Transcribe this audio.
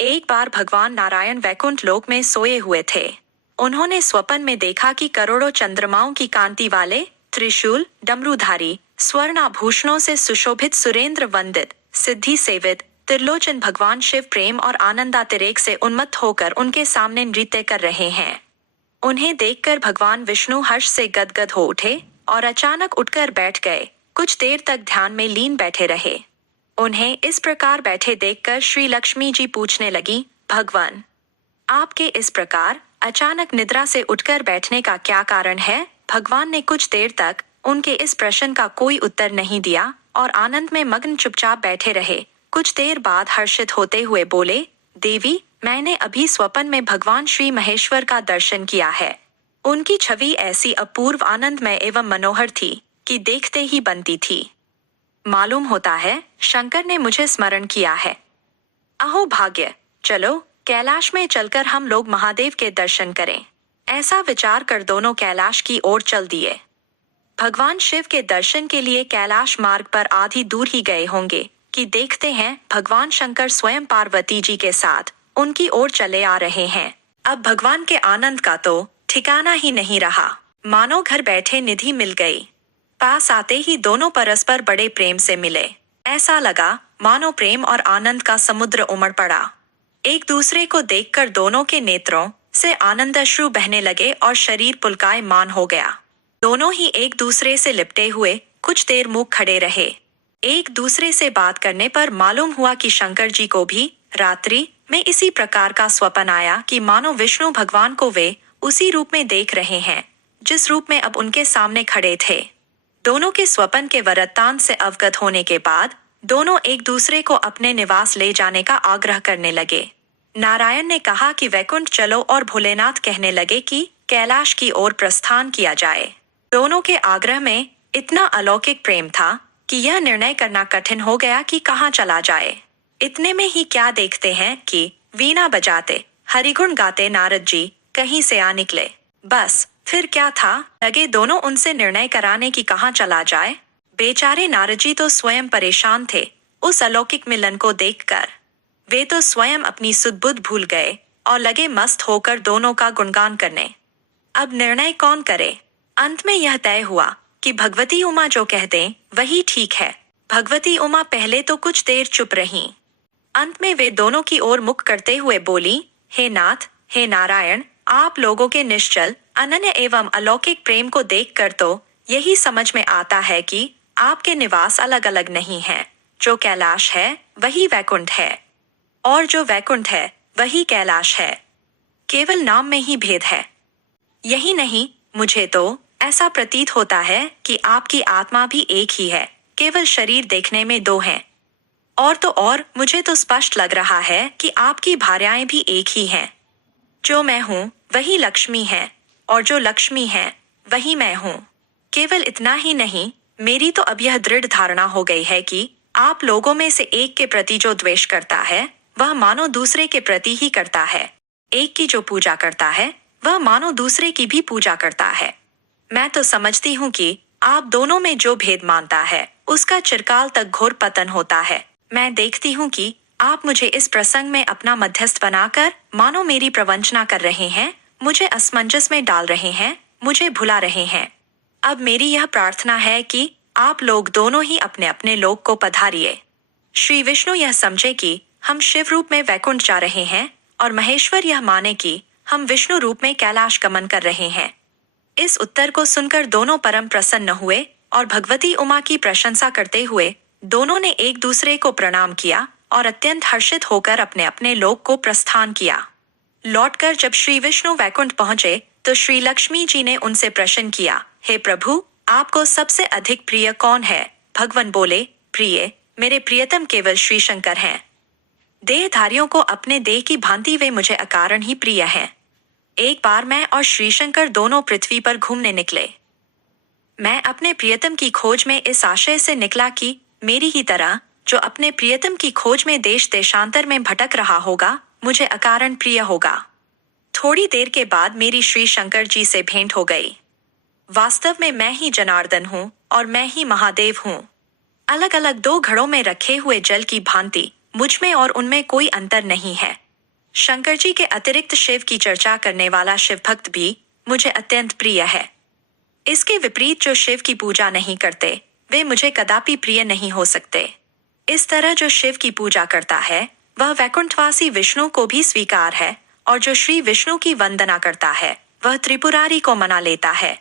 एक बार भगवान नारायण वैकुंठ लोक में सोए हुए थे। उन्होंने स्वप्न में देखा कि करोड़ों चंद्रमाओं की कांति वाले, त्रिशूल, डमरूधारी, स्वर्ण आभूषणों से सुशोभित, सुरेंद्र वंदित, सिद्धि सेवित, त्रिलोचन भगवान शिव प्रेम और आनंदातिरेक से उन्मत्त होकर उनके सामने नृत्य कर रहे हैं। उन्हें देखकर भगवान विष्णु हर्ष से गदगद हो उठे और अचानक उठकर बैठ गए। कुछ देर तक ध्यान में लीन बैठे रहे। उन्हें इस प्रकार बैठे देखकर श्री लक्ष्मी जी पूछने लगी, भगवान, आपके इस प्रकार अचानक निद्रा से उठकर बैठने का क्या कारण है? भगवान ने कुछ देर तक उनके इस प्रश्न का कोई उत्तर नहीं दिया और आनंद में मग्न चुपचाप बैठे रहे। कुछ देर बाद हर्षित होते हुए बोले, देवी, मैंने अभी स्वप्न में भगवान श्री महेश्वर का दर्शन किया है। उनकी छवि ऐसी अपूर्व, आनंदमय एवं मनोहर थी कि देखते ही बनती थी। मालूम होता है शंकर ने मुझे स्मरण किया है। अहो भाग्य, चलो कैलाश में चलकर हम लोग महादेव के दर्शन करें। ऐसा विचार कर दोनों कैलाश की ओर चल दिए। भगवान शिव के दर्शन के लिए कैलाश मार्ग पर आधी दूर ही गए होंगे कि देखते हैं भगवान शंकर स्वयं पार्वती जी के साथ उनकी ओर चले आ रहे हैं। अब भगवान के आनंद का तो ठिकाना ही नहीं रहा। मानो घर बैठे निधि मिल गई। पास आते ही दोनों परस्पर बड़े प्रेम से मिले। ऐसा लगा मानो प्रेम और आनंद का समुद्र उमड़ पड़ा। एक दूसरे को देखकर दोनों के नेत्रों से आनंदाश्रु बहने लगे और शरीर पुलकायमान हो गया। दोनों ही एक दूसरे से लिपटे हुए कुछ देर मुंह खड़े रहे। एक दूसरे से बात करने पर मालूम हुआ कि शंकर जी को भी रात्रि में इसी प्रकार का स्वप्न आया कि मानो विष्णु भगवान को वे उसी रूप में देख रहे हैं जिस रूप में अब उनके सामने खड़े थे। दोनों के स्वप्न के वृत्तांत से अवगत होने के बाद दोनों एक दूसरे को अपने निवास ले जाने का आग्रह करने लगे। नारायण ने कहा कि वैकुंठ चलो और भोलेनाथ कहने लगे कि कैलाश की ओर प्रस्थान किया जाए। दोनों के आग्रह में इतना अलौकिक प्रेम था कि यह निर्णय करना कठिन हो गया कि कहाँ चला जाए। इतने में ही क्या देखते हैं कि वीणा बजाते, हरिगुण गाते नारद जी कहीं से आ निकले। बस फिर क्या था, लगे दोनों उनसे निर्णय कराने की कहाँ चला जाए। बेचारे नारद जी तो स्वयं परेशान थे उस अलौकिक मिलन को देखकर। वे तो स्वयं अपनी सुध-बुध भूल गए और लगे मस्त होकर दोनों का गुणगान करने। अब निर्णय कौन करे? अंत में यह तय हुआ कि भगवती उमा जो कह दें वही ठीक है। भगवती उमा पहले तो कुछ देर चुप रहीं। अंत में वे दोनों की ओर मुख करते हुए बोली, हे नाथ, हे नारायण, आप लोगों के निश्चल, अनन्य एवं अलौकिक प्रेम को देखकर तो यही समझ में आता है कि आपके निवास अलग अलग नहीं हैं। जो कैलाश है वही वैकुंठ है और जो वैकुंठ है वही कैलाश है। केवल नाम में ही भेद है। यही नहीं, मुझे तो ऐसा प्रतीत होता है कि आपकी आत्मा भी एक ही है, केवल शरीर देखने में दो हैं। और तो और मुझे तो स्पष्ट लग रहा है कि आपकी भार्याएं भी एक ही हैं। जो मैं हूँ वही लक्ष्मी है और जो लक्ष्मी है वही मैं हूँ। केवल इतना ही नहीं, मेरी तो अब यह दृढ़ धारणा हो गई है कि आप लोगों में से एक के प्रति जो द्वेष करता है वह मानो दूसरे के प्रति ही करता है। एक की जो पूजा करता है वह मानो दूसरे की भी पूजा करता है। मैं तो समझती हूँ कि आप दोनों में जो भेद मानता है उसका चिरकाल तक घोर पतन होता है। मैं देखती हूँ कि आप मुझे इस प्रसंग में अपना मध्यस्थ बनाकर मानो मेरी प्रवंचना कर रहे हैं, मुझे असमंजस में डाल रहे हैं, मुझे भुला रहे हैं। अब मेरी यह प्रार्थना है कि आप लोग दोनों ही अपने अपने लोक को पधारिए। श्री विष्णु यह समझे कि हम शिव रूप में वैकुंठ जा रहे हैं और महेश्वर यह माने कि हम विष्णु रूप में कैलाश गमन कर रहे हैं। इस उत्तर को सुनकर दोनों परम प्रसन्न हुए और भगवती उमा की प्रशंसा करते हुए दोनों ने एक दूसरे को प्रणाम किया और अत्यंत हर्षित होकर अपने अपने लोक को प्रस्थान किया। लौटकर जब श्री विष्णु वैकुंठ पहुंचे तो श्री लक्ष्मी जी ने उनसे प्रश्न किया, हे प्रभु, आपको सबसे अधिक प्रिय कौन है? भगवान बोले, प्रिय, मेरे प्रियतम केवल श्री शंकर हैं। देहधारियों को अपने देह की भांति वे मुझे अकारण ही प्रिय हैं। एक बार मैं और श्री शंकर दोनों पृथ्वी पर घूमने निकले। मैं अपने प्रियतम की खोज में इस आशय से निकला कि मेरी ही तरह जो अपने प्रियतम की खोज में देश देशांतर में भटक रहा होगा मुझे अकारण प्रिय होगा। थोड़ी देर के बाद मेरी श्री शंकर जी से भेंट हो गई। वास्तव में मैं ही जनार्दन हूँ और मैं ही महादेव हूँ। अलग अलग दो घड़ों में रखे हुए जल की भांति मुझ में और उनमें कोई अंतर नहीं है। शंकर जी के अतिरिक्त शिव की चर्चा करने वाला शिव भक्त भी मुझे अत्यंत प्रिय है। इसके विपरीत जो शिव की पूजा नहीं करते वे मुझे कदापि प्रिय नहीं हो सकते। इस तरह जो शिव की पूजा करता है वह वैकुंठवासी विष्णु को भी स्वीकार है, और जो श्री विष्णु की वंदना करता है वह त्रिपुरारी को मना लेता है।